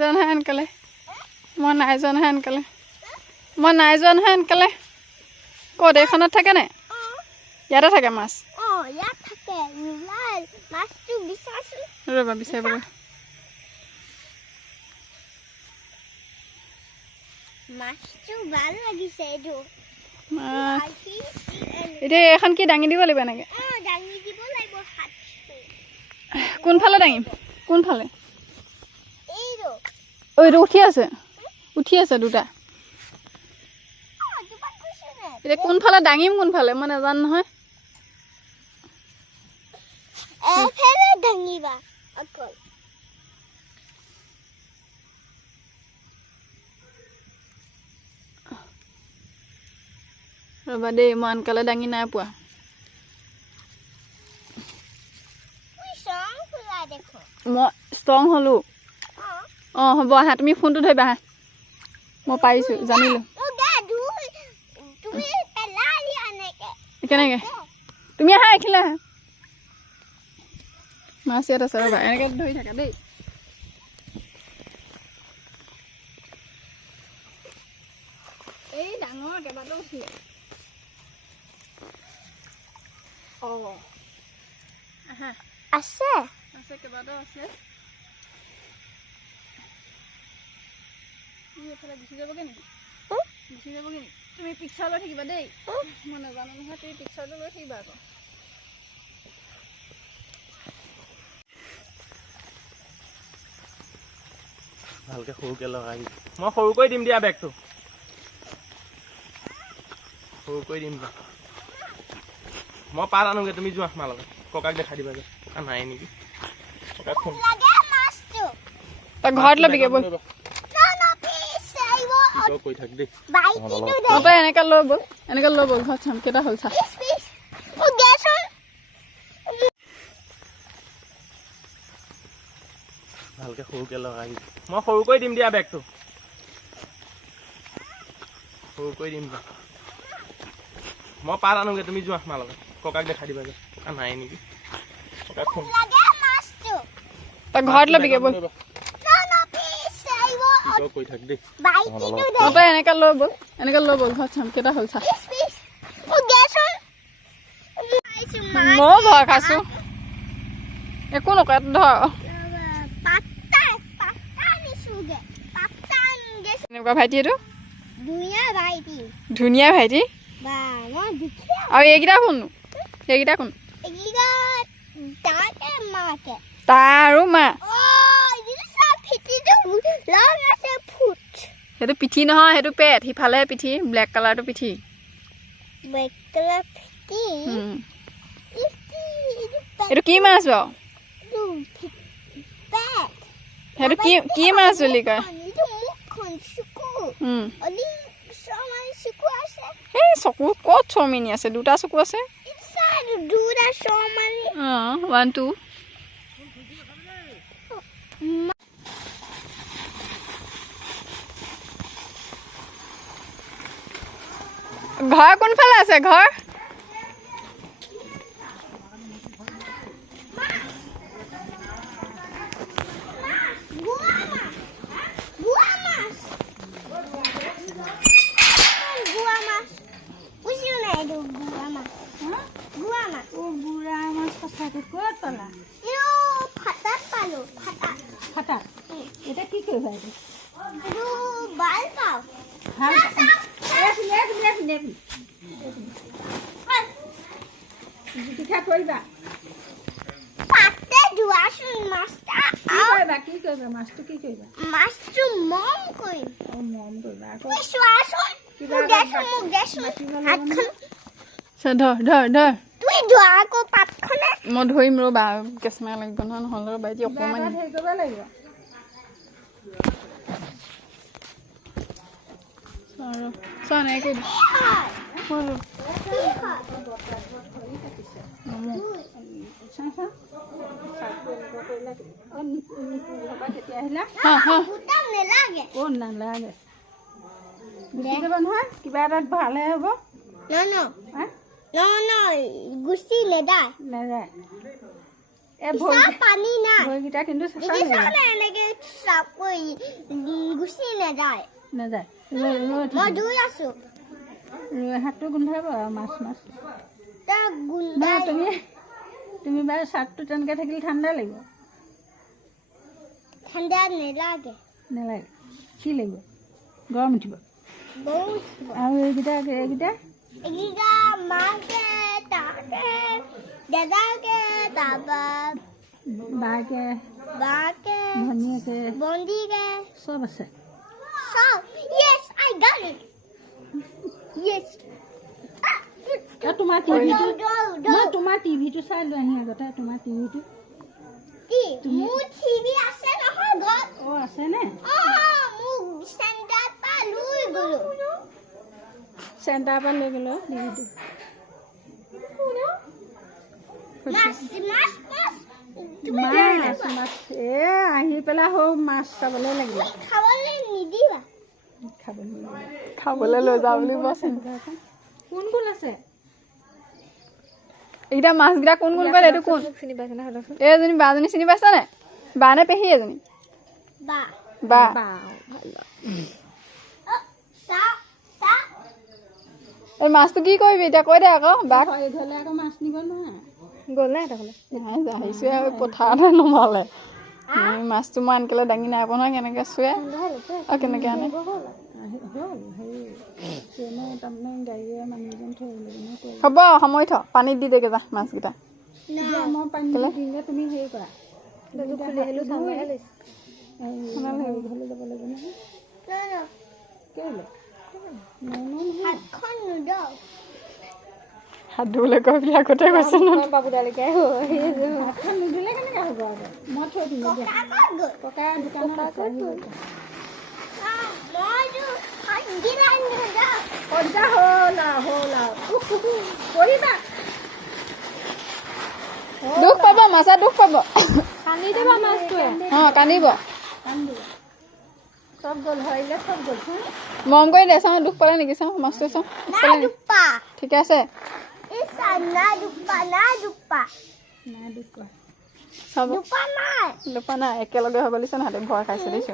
যোৱা নহয় আনকালে মই নাই যোৱা নহয় আনকালে মই নাই যোৱা নহয় আনকালে ক'ত এইখনত থাকে নে ইয়াতে থাকে মাছ ইয়াত থাকে মাছটো বিচাৰচোন ৰ'বা বিচাৰিবলৈ মাছটো ভাল লাগিছে এইটো এতিয়া এখন কি দাঙি দিব লাগিব এনেকৈ দাঙি দিব লাগিব কোনফালে দাঙিম কোনফালে এইটো এইটো উঠি আছে দুটা এতিয়া কোনফালে দাঙিম কোনফালে মই নাজানো নহয় এফালে দাঙিবা অকল ৰ'বা দেই মই আনকালে দাঙি নাই পোৱা মই ষ্ট্ৰং হ'লোঁ অঁ হ'ব আহা তুমি ফোনটো ধৰিবা আহা মই পাৰিছোঁ জানিলোঁ কেনেকৈ তুমি আহা এইখিনিলৈ আহা মাছ ইয়াত আছে ৰ'বা এনেকৈ ধৰি থাকা দেই এই ডাঙৰ কেইবাটাও উঠিলে অঁ আহা আছে আছে কেইবাটাও আছে এইফালে গুচি যাবগৈ নেকি গুচি যাবগৈ নেকি তুমি পিকচাৰ লৈ থাকিবা দেই মই নাজানো নহয় তুমি পিকচাৰটো লৈ থাকিবা আকৌ ভালকে সৰুকে লগাই মই সৰুকৈ দিম দিয়া বেগটো সৰুকৈ দিম দিয়া মই পাত আনোগে তুমি যোৱা মাৰ লগত ককাক দেখাই দিবা নাই নেকি ককাক ফোন তই ঘৰত ল'বিগৈ ব'ল কৈ থাক দেই তই এনেকৈ লৈ ব'ল ঘৰত চাম কেইটা হ'ল চা ভালকে সৰুকে লগাই মই সৰুকৈ দিম দিয়া বেগটো সৰুকৈ দিম দিয়া মই পাত আনোগে তুমি যোৱা মাৰ লগত ককাক দেখাই দিবা নাই নেকি ককাক ফোন তই ঘৰত ল'বিগৈ ব'ল কৈ থাক দেই তই এনেকৈ লৈ ব'ল ঘৰত চাম কেইটা হ'ল চা ময়ো ভয় খাইছোঁ একো নকয় ধৰ এনেকুৱা ভাইটি এইটো ধুনীয়া ভাইটি আৰু এইকেইটা কোননো এইকেইটা কোন তাৰ আৰু মা সেইটো পিঠি নহয় সেইটো পেট সিফালে পিঠি ব্লেক কালাৰটো পিঠি এইটো কি মাছ বাৰু সেইটো কি মাছ বুলি কয় সেই চকু ক'ত চমিনি আছে দুটা চকু আছে অঁ 1 2 ঘৰ কোনফালে আছে ঘৰ এটা কি কৰিবা পিঠা কৰিবা কি কৰিবা মাছটো কি কৰিবা মম কৰিম মম কৰিবা আকৌ ধৰ পাতখনে মই ধৰিম ৰ'বা কেঁচমা লাগিব নহয় নহ'লে ৰ'বা এতিয়া অকণমান হেৰি কৰিব লাগিব চোৱা নাই কৰি তেতিয়া আহিলা ক'ত নালাগে গুচি যাব নহয় কিবা এটাত ভালহে হ'ব গুচি নেদা নাযায় এই চব পানী নাই ভৰিকেইটা কিন্তু চেঁচা হৈ দেখিছা যায়। নে এনেকে চাপ কৰি গুচি নাযায় নাযায় মই ধুই আছো ৰৈ হাতটো গোন্ধাব আৰু মাছ তই গোন্ধাই তুমি বাৰু চাৰ্টটো তেনেকৈ থাকিলে ঠাণ্ডা লাগিব ঠাণ্ডা নেলাগে নালাগে কি লাগিব গৰম উঠিব বহুত আৰু এইকেইটা এইকেইটা মাকে তাকে দাদাকে তাৰপৰা বাকে বাকে ভনীয়েকে বন্দিকে চব আছে সব yes I got it yes আৰু তোমাৰ টিভিটো মই তোমাৰ টিভিটো চাই লৈ আহি আগতে তোমাৰ টিভিটো মোৰ টিভি আছে নহয় ঘৰত অঁ আছেনে মোৰ চেণ্টাৰ পৰা লৈ গ'লো চেণ্টাৰৰ পৰা লৈ গ'লো টিভিটো মাছ মাছ মাছ মাছ আহি পেলাই সৌ মাছ চাবলৈ লাগিল খাবলৈ নিদিবা খাবলৈ লৈ যাওঁ বুলি বচোন কোন কোন আছে এইকেইটা মাছকেইটা কোন কোন কৰিলে এইটো কোন এইজনী বাজনী চিনি পাইছা নাই বা নে পেহী এজনী বা বা এই মাছটো কি কৰিবি এতিয়া কৈ দে আকৌ বাক ঘৰলৈ আকৌ মাছ নিব নোৱাৰে গ'ল নাই তাহলে নাই আহিছোৱে আৰু পথাৰতে নমালে মাছটো মই আনকালে দাঙি নাই পোৱা নহয় কেনেকৈ চুৱে আৰু কেনেকৈ আনে হ'ল হেৰি তাৰমানে গাড়ীয়ে মানুহজন থৈ আহিলে হ'ব সময় থ পানীত দি দেগে যা মাছকেইটা মই পানী দিলে তুমি হেৰি কৰা ঘৰলৈ যাব লাগিব নহয় কেলৈ হাতখন নুদক হাত ধুবলৈ কৈ বুলি আগতে কৈছে ন হাতখন নিদিলে কেনেকৈ হ'ব আকৌ মই থৈ দিম ককা দোকানত আছে কৰিবা দুখ পাব মাছে দুখ পাব পানী দিবা মাছটোৱে অঁ কান্দিব চব গ'ল হৰিলে চব গ'ল মৰম কৰি দে চাওঁ দুখ পালে নেকি চাওঁ মাছটো চাওঁ ঠিকে আছে নাই দুখ চাব দুপা নাই একেলগে হৈ গ'লিছে নহতে ভয় খাইছে দেখিছ